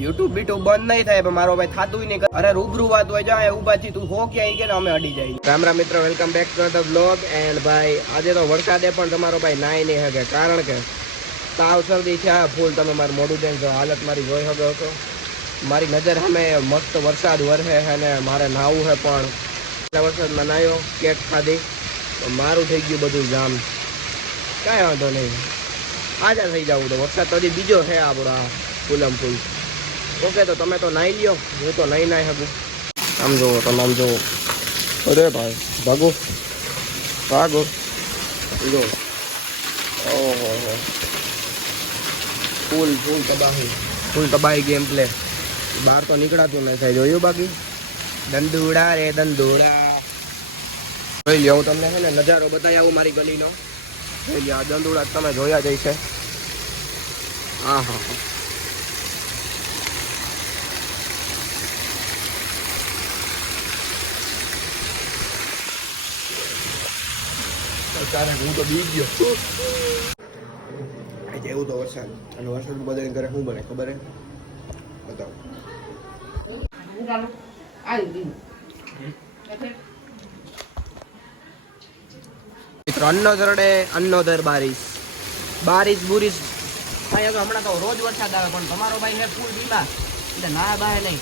YouTube બીટ્યુબ બંધ નહીં થાય પણ મારો ભાઈ થાતું નહીં. અરે રૂબરૂ વાત હોય જાય ઊભાથી તું હો ક્યાંય કે અમે અડી જાય. રામ રામ મિત્રો, welcome back to the blog. And ભાઈ આજે તો વરસાદે પણ તમારો ભાઈ નાઈ નહીં શકે, કારણ કે તાવ શરદી છે ફૂલ. તમે મારું મોઢું જોઈને જો હાલત મારી જોઈ શકો છો. મારી નજર સામે મસ્ત વરસાદ વરસે છે ને મારે નાહવું છે, પણ એટલા વરસાદમાં નાહ્યો, કેક ખાધી તો મારું થઈ ગયું બધું જામ. કાંઈ વાંધો નહીં, આજે થઈ જવું તો વરસાદ તો હજી બીજો છે આપણો ફૂલમ ફૂલ. ઓકે, તો તમે તો નાહી લ્યો, હું તો નહીં નાહી શકું. આમ જુઓ તમે, આમ જુઓ. અરે ભાઈ ભાગો ભાગો, જો ઓહો ફૂલ ફૂલ તબાહી ગેમ પ્લે. બહાર તો નીકળાતું નહીં થાય, જોયું? બાકી દંદુડા રે દંદુડા. જોઈ લો, હું તમને છે ને નજારો બતાવી આવું મારી ગલીનો. જોઈ લો, આ દંદુડા તમે જોયા જ છે. હા હા હા, હું તો બી ગયો. એવું તો વરસાદ, અને વરસાદ બધાને ઘરે શું બને ખબર હે? બતાવો. અન્નોદર બારીશ બુરીશ. હમણાં તો રોજ વરસાદ આવે, પણ તમારો ભાઈ હે ફૂલ બીમાર, એટલે ના બાય નહીં.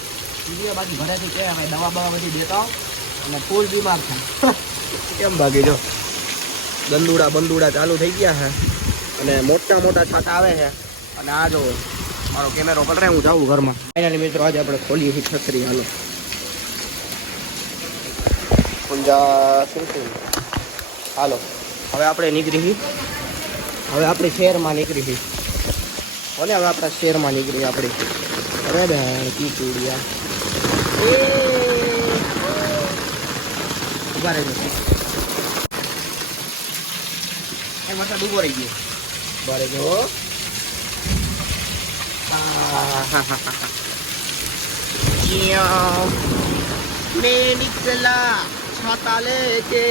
બાકી ઘરેથી કે ભાઈ દવા બવા બધી દેતા અને ફૂલ બીમાર થાય. કેમ ભાગી જો દંદુડા બંદુડા ચાલુ થઈ ગયા છે, અને મોટા મોટા છાતા આવે છે. અને આ જો મારો કેમેરો પકડે, હું જાઉં ઘરમાં. ફાઇનલી મિત્રો, આજે આપણે ખોલીએ છીએ છત્રી. હાલો હાલો, હવે આપણે નીકળી, હવે આપણે શહેરમાં નીકળી. ભલે હવે આપણા શહેરમાં નીકળી આપણી. અરે બે કી ચૂડિયા ઉભા રહેજો. વરસાદ ઉભો રહી ગયો. બરે જો मैं निकला छाता लेके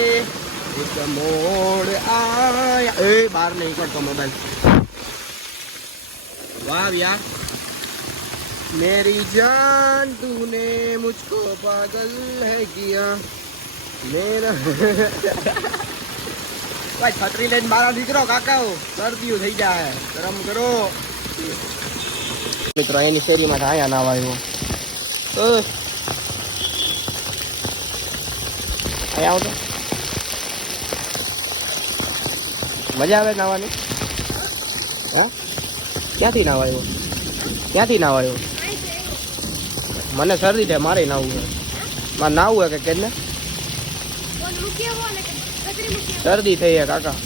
एक मोड़ आया. बाहर नहीं करता मोबाइल. वाह भैया मेरी जान तूने मुझको पागल है किया मेरा. भाई छतरी लेने मारा દીકરો કાકાઓ શરદીઓ થઈ જાય, ગરમ કરો મિત્રો. એની શેરીમાં આયા નાવા આવ્યો. આયા આવો તો મજા આવે નાવાની. હા, ક્યાંથી નાવા આવ્યો? ક્યાંથી નાવા આવ્યો? મને શરદી થાય, મારે નાવું છે. મારે નાવું હે કે કેને શરદી થઈ હે કાકા.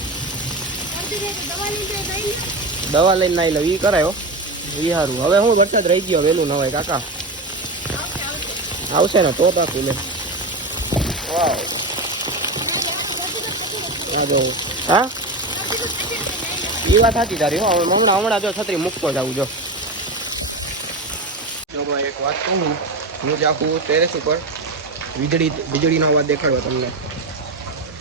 દવા લઈને નાઈ લઉં, ઈ કરાયો ઈ સારું. હવે હું વરસાદ રહી ગયો, વહેલું નવાય કાકા. આવશે ને તો પાકું લે. હા, એ વાત સાચી તારી. હમણાં જો છત્રી મૂકતો જાઉં. જો ભાઈ એક વાત કહું, હું જાઉં ટેરેસ ઉપર. વીજળીનો અવાજ દેખાડો તમને.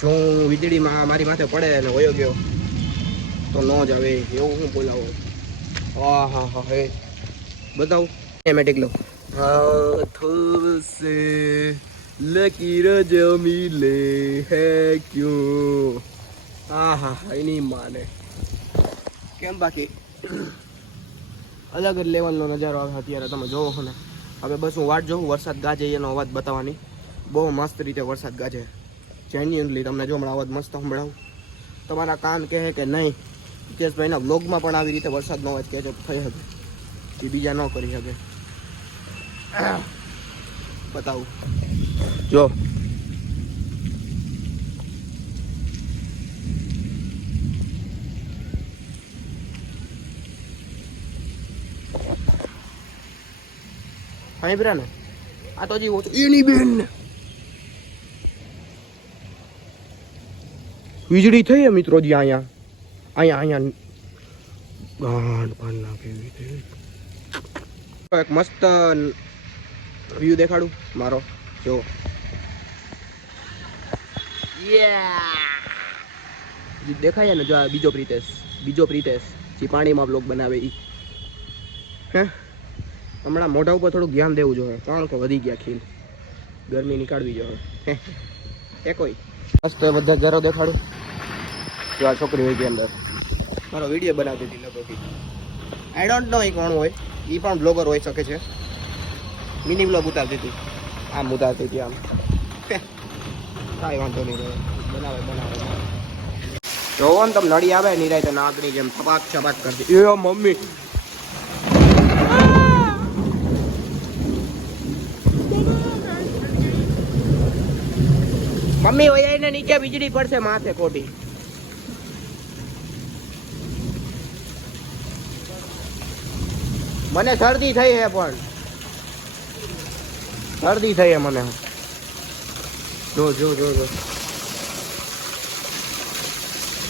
જો હું વીજળીમાં મારી માથે પડે અને વયો ગયો તો ન જ આવે, એવું હું બોલાવો. હા હા હા, હે બતાવું એમેટિક લો. હાથોं से लकीर जो मिले है क्यों. હા હા હા, એની માને કેમ. બાકી અલગ જ લેવલનો નજારો આવે અત્યારે, તમે જોવો છો ને. હવે બસ હું વાટ જોઉં વરસાદ ગાજે એનો અવાજ બતાવવાની. બહુ મસ્ત રીતે વરસાદ ગાજે, જેન્યુઅનલી. તમને જો હમણાં અવાજ મસ્ત સંભળાવું. તમારા કાન કહે કે નહીં હિતેશભાઈના વ્લોગમાં પણ આવી રીતે વરસાદનો અવાજ કહે છે થઈ શકે, એ બીજા ન કરી શકે. બતાવું જો. હા બરા ને, આ તો હજી ઓછું. એની બેન વીજળી થઈ મિત્રો. જી અહીંયા ગાંઠ પાન નાખી. એક મસ્ત વ્યૂ દેખાડું મારો. જો દેખાય ને, જો આ બીજો પ્રીતેશ જે પાણીમાં બ્લોગ બનાવે ઈ. હે હમણાં મોઢા ઉપર થોડુંક ધ્યાન દેવું જોઈએ, કારણ કે વધી ગયા ખીલ, ગરમી નીકાળવી જોઈએ. એ કોઈ મસ્ત બધા ઘરો દેખાડું. જો આ છોકરી હોય કે અંદર મારો વિડીયો બનાવતી હતી લગભગ. આઈ ડોન્ટ નો એ કોણ હોય, એ પણ બ્લોગર હોઈ શકે છે. મિની બ્લોગ ઉતારતી હતી, આમ ઉતારતી હતી આમ. કાંઈ વાંધો નહીં, બનાવે. જોવો ને તમે નડી આવે નિરાય નાગની જેમ છપાક છપાક કરતી. એ મમ્મી મમ્મી હોય ને નીચે વીજળી પડશે માથે ખોટી. મને શરદી થઈ હે, પણ શરદી થઈ હે મને. જો જો જો જો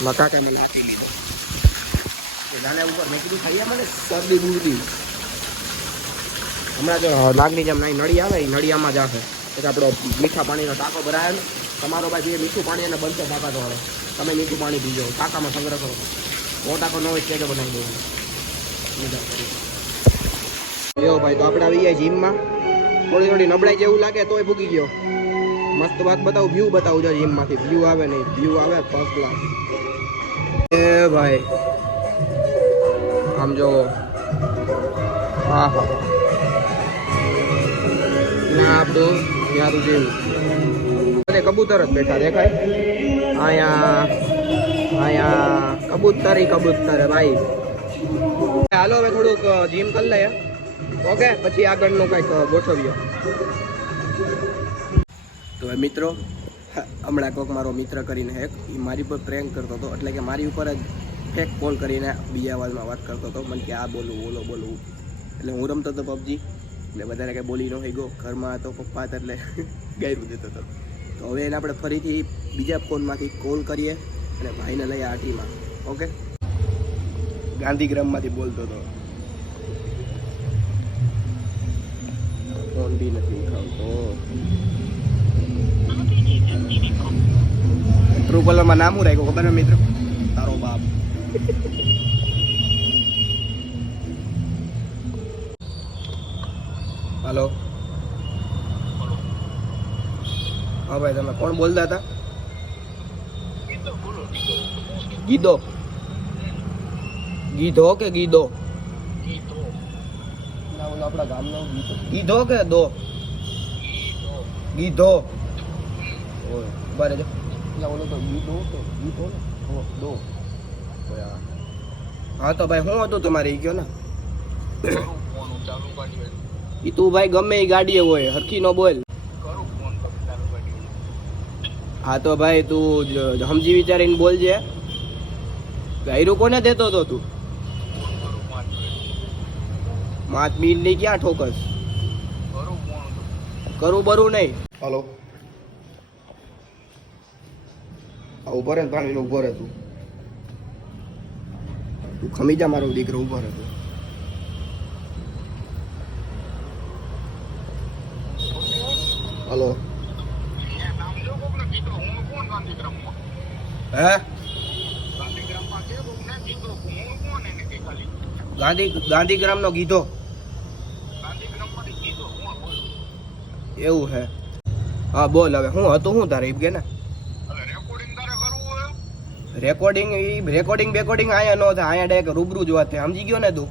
મકાકા મેં નાખી લીધો નાના ઉપર મેં કીધું ખાઈએ મને શરદી બુરદી. હમણાં જો નાગની જેમ નળી આવે એ નળિયામાં જ આવે. એટલે આપણો મીઠા પાણીનો ટાંકો ભરાય ને, તમારો ભાઈ જે મીઠું પાણી એને બનશે ટાંકા તો હવે તમે મીઠું પાણી પીજો, ટાંકામાં સંગ્રહ કરો. બહુ ટાંકો ન હોય તે બનાવી દેવું. જો ભાઈ તો આપણે આવી ગયા જીમમાં. થોડી થોડી નબળાઈ જેવું લાગે તોય ભૂગી ગયો. મસ્ત વાત બતાવું, વ્યૂ બતાવું. જો જીમમાંથી વ્યૂ આવે નહીં, વ્યૂ આવે ફર્સ્ટ ક્લાસ. એ ભાઈ આમ જો, હા હા ના આપણું યારું જેવું કબૂતર જ બેઠા દેખાય. અહીંયા કબૂતર ભાઈ. હાલો હવે થોડુંક જીમ કરી લઈએ, ઓકે? પછી આગળનું કંઈક ગોઠવીએ. તો મિત્રો હમણાં કોઈક મારો મિત્ર કરીને હેક એ મારી પર પ્રેન્ક કરતો હતો, એટલે કે મારી ઉપર જ ફેક કોલ કરીને બીજા અવાજમાં વાત કરતો હતો. મને કે આ બોલું ઓલો બોલવું. એટલે હું રમતો હતો પબજી, એટલે વધારે કંઈ બોલી ન થઈ ગયો. ઘરમાં હતો પપ્પા હતા એટલે ગાયરું દેતો હતો. તો હવે એને આપણે ફરીથી બીજા ફોનમાંથી કોલ કરીએ અને ભાઈને લઈએ આટીમાં, ઓકે? ગાંધીગ્રામમાંથી બોલતો હતો. ફોન બી નથી ઉઠાવતો. ટ્રુ કોલરમાં નામ હું રાખ્યું ખબર ને મિત્રો? તારો બાપ. હલો, હા ભાઈ તમે કોણ બોલતા હતા? ગીધો ગીધો કે ગીધો? આપણા ગામનો ગીધો કે દો? ગીધો. બરાબર. ઓલો તો ગીધો કે ગીધો ને દો. હા તો ભાઈ શું હતું તમારે? ગયો ને ઈ તું ભાઈ ગમે એ ગાડીએ હોય હરખી નો બોલ. હા તો ભાઈ તું સમજી વિચારીને બોલજે. ગાયરું કોને દેતો હતો તું? માત મીન ની ક્યાં ઠોકસ? કરું બરું નહીં. હલો, ઉભો રહે પાણી ઉભો રહે. તું ખમી જા, મારો દીકરો ઉભો રહે. તું હલો, હે ગાંધીગ્રામ નો ગીધો એવું હે? હા બોલ હવે શું હતું? શું તારે કે ને રેકોર્ડિંગ બેકોર્ડિંગ આયા ન થાય, આયા ડાયરેક્ટ રૂબરૂ જ વાત થાય. સમજી ગયો ને તું?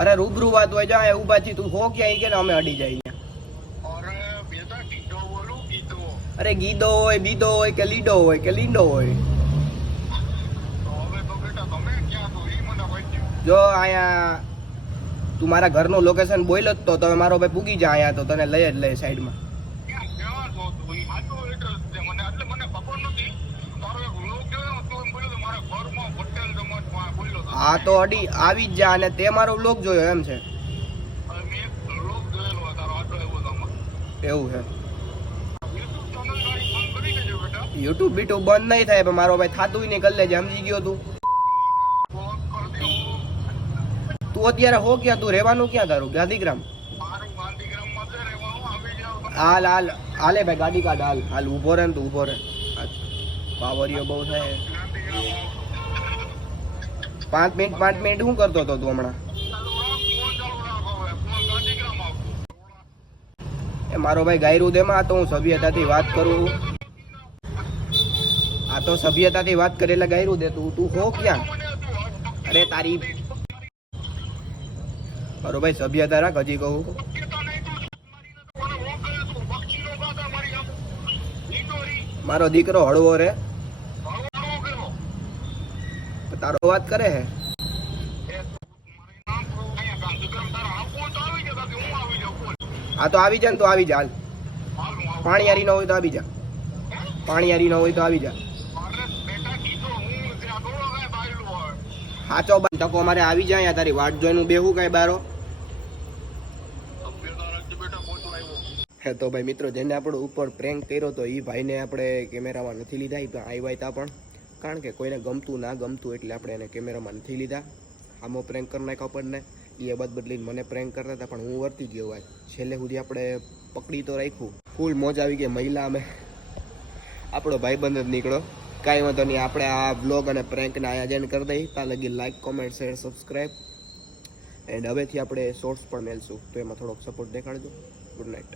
અરે રૂબરૂ વાત હોય. જા ઉભા છી તું હો ક્યાં કે અમે અડી જાય. અરે ગીદો હોય, બીદો હોય કે લીડો હોય કે લીંડો હોય. જો આયા તું મારા ઘરનું લોકેશન બોલ જ તો તમે મારો ભાઈ પૂગી જા આયા તો તને લઈ જ લે સાઈડમાં. હા તો અડી આવી જ જા અને તે મારો વ્લોગ જોયો એમ છે? એવું છે? યુટ્યુબ બીટ્યુબ બંધ નહીં થાય પણ મારો ભાઈ થાતું નહીં કરી લેજે. સમજી ગયો તું? તું અત્યારે હો ક્યાં? તું રહેવાનું ક્યાં તારું? ગાંધીગ્રામ? હાલ હાલ હાલે ભાઈ ગાડી કાઢ. હાલ હાલ ઊભો રહે ને તું ઊભો રહે. પાવરિયો બહુ થાય. 5 મિનિટ શું કરતો હતો તું હમણાં? એ મારો ભાઈ ગાયરું દેમાં આ તો હું સભ્યતાથી વાત કરું. આ તો સભ્યતાથી વાત કરે એટલે ગાયરું દે તું હો ક્યાં? અરે તારી મારો ભાઈ સભ્યતા રાખ, હજી કહું. મારો દીકરો હળવો રે, તારો વાત કરે હે. આ તો આવી જા ને, તો આવી જા. પાણીયારી ન હોય તો આવી જા, પાણીયારી ન હોય તો આવી જા. સાચો તકો અમારે આવી જાય. તારી વાટ જોઈને બેહું કઈ બારો. હે તો ભાઈ મિત્રો, જેને આપણો ઉપર પ્રેન્ક કર્યો તો એ ભાઈને આપણે કેમેરામાં નથી લીધા. એ પણ આવ્યા હતા, પણ કારણ કે કોઈને ગમતું ના ગમતું એટલે આપણે એને કેમેરામાં નથી લીધા. આમો પ્રેન્ક કરી નાખ્યો આપણને. એ બાદ બદલીને મને પ્રેન્ક કરતા હતા, પણ હું વર્તી ગયો ભાઈ. છેલ્લે સુધી આપણે પકડી તો રાખ્યું. ફૂલ મોજ આવી ગઈ. મહિલા અમે આપણો ભાઈબંધ જ નીકળો. કાંઈ વાંધો નહીં, આપણે આ વ્લોગ અને પ્રેન્કના આયોજન કરી દઈએ. ત્યાં લગી like, comment, share, subscribe. And હવેથી આપણે શોર્ટ્સ પણ મેળશું, તો એમાં થોડોક સપોર્ટ દેખાડજો. Good night.